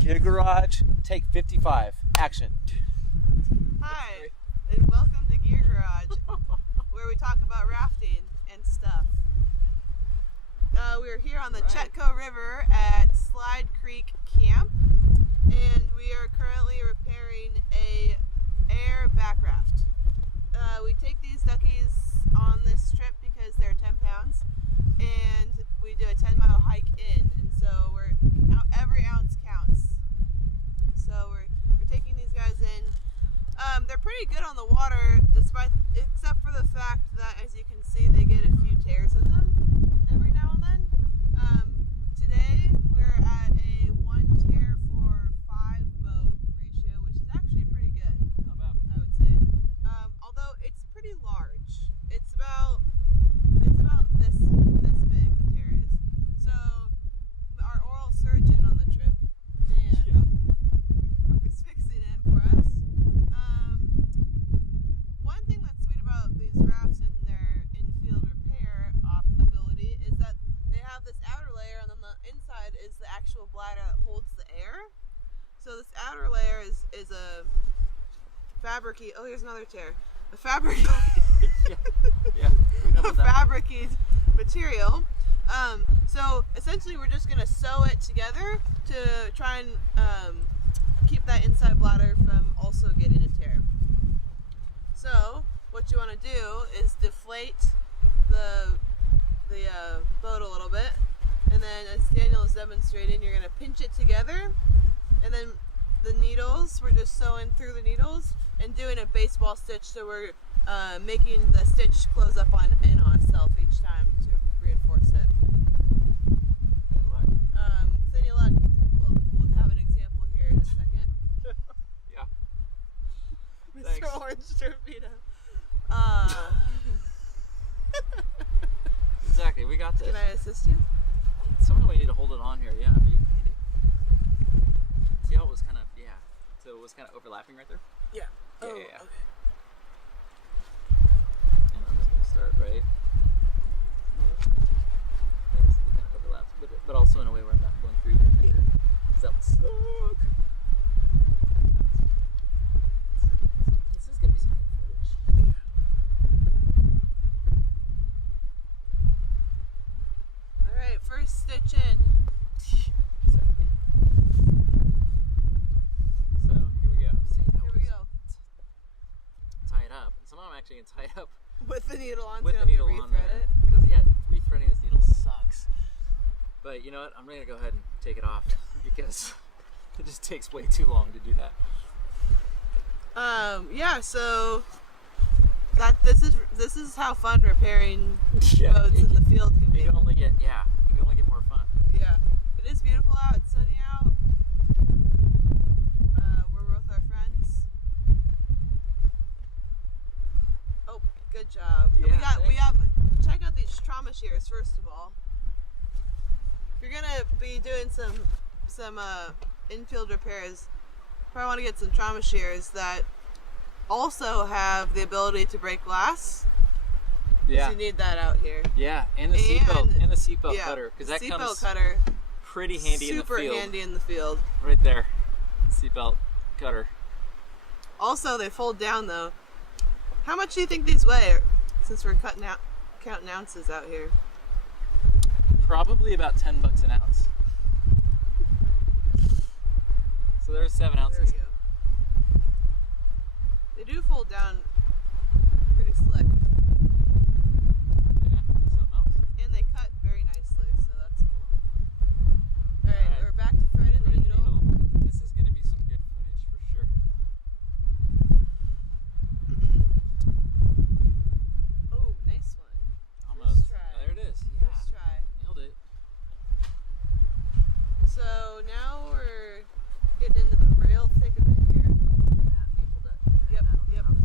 Gear Garage, take 55. Action. Hi, and welcome to Gear Garage, where we talk about rafting and stuff. We're here on the Chetco River at Slide Creek Camp, and we are currently repairing a AIRE BakRaft. We take these duckies on this trip because they're 10 pounds, and we do a 10-mile hike in, and so every ounce counts. So we're taking these guys in. They're pretty good on the water, except for the fact that, as you can see, they get a few tears in them every now and then. Today we're at a 1 tear for 5 boat ratio, which is actually pretty good. Not bad. I would say. Although it's pretty large. It's about this big, the tear is. So our oral surgeon on the trip, Dan, is fixing it for us. One thing that's sweet about these rafts and their infield repair ability is that they have this outer layer, and then the inside is the actual bladder that holds the air. So this outer layer is a fabricated. Oh, here's another tear. A fabricated material. So essentially, we're just gonna sew it together to try and keep that inside bladder from also getting a tear. So what you want to do is deflate the boat a little bit, and then, as Daniel is demonstrating, you're going to pinch it together, and then the needles, we're just sewing through the needles and doing a baseball stitch, so we're making the stitch close up in on itself each time to reinforce it. Any luck. We'll have an example here in a second. Yeah. Mr. Thanks. Orange Torpedo. Exactly, we got this. Can I assist you? Somehow we need to hold it on here, yeah, it'd be handy. See how it was kind of, so it was kind of overlapping right there? Yeah. Yeah. Okay. And I'm just going to start right. It kind of overlaps, but also in a way where I'm not going through your finger. Because that would suck. This is going to be some good footage. Alright, first stitch in. Exactly. So here we go. See how Here we go. tie it up. And somehow I'm actually going to tie it up With the needle on, with so the you don't needle have to on rethread there. it. Because rethreading this needle sucks. But you know what? I'm going to go ahead and take it off because it just takes way too long to do that. Yeah, so this is how fun repairing Yeah, boats in the field can be. You can only get more fun. Yeah. It is beautiful out, it's sunny out. We're with our friends. Oh, good job. Yeah, we have check out these trauma shears first of all. If you're gonna be doing some infield repairs, probably want to get some trauma shears that also have the ability to break glass. Yeah. You need that out here. Yeah, and the seatbelt cutter, because that comes cutter, pretty handy in the field. super handy in the field. Right there, seatbelt cutter. Also, they fold down though. How much do you think these weigh? Since we're counting ounces out here. Probably about $10 an ounce. So there's 7 ounces. There we go. They do fold down pretty slick. Yeah, that's something else. And they cut very nicely, so that's cool. Alright, we're back to threading the needle. This is going to be some good footage for sure. Oh, nice one. Almost. First try. There it is. Yeah. First try. Nailed it. So now we're getting into the real thick of it here. Yeah, people that. Yep, I don't yep. know.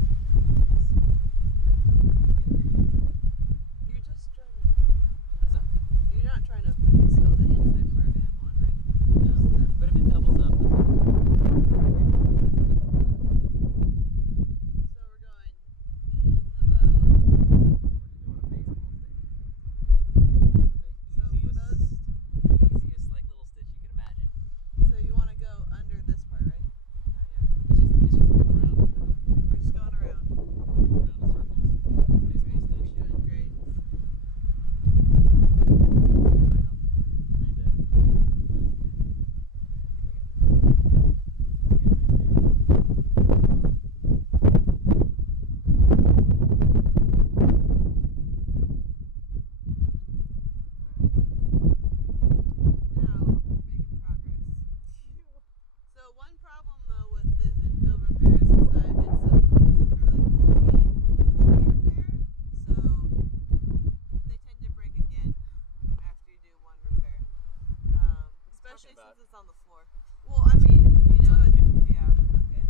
talking say about. since it's on the floor. Well, I mean, you know, yeah, okay.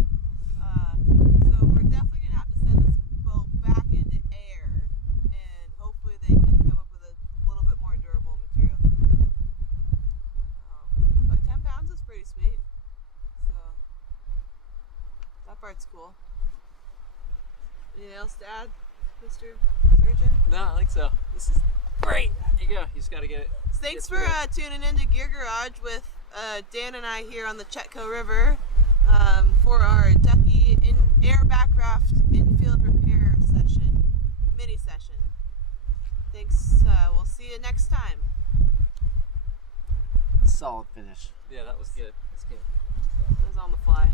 So we're definitely gonna have to send this boat back into AIRE, and hopefully they can come up with a little bit more durable material. But 10 pounds is pretty sweet. So that part's cool. Anything else to add, Mr. Surgeon? No, I think so. This is great. There you go. You just got to get it. Thanks get for through it. tuning into Gear Garage with Dan and I here on the Chetco River for our Ducky AIRE BakRaft infield repair session, mini session. Thanks. We'll see you next time. Solid finish. Yeah, that was good. That's good. It was on the fly.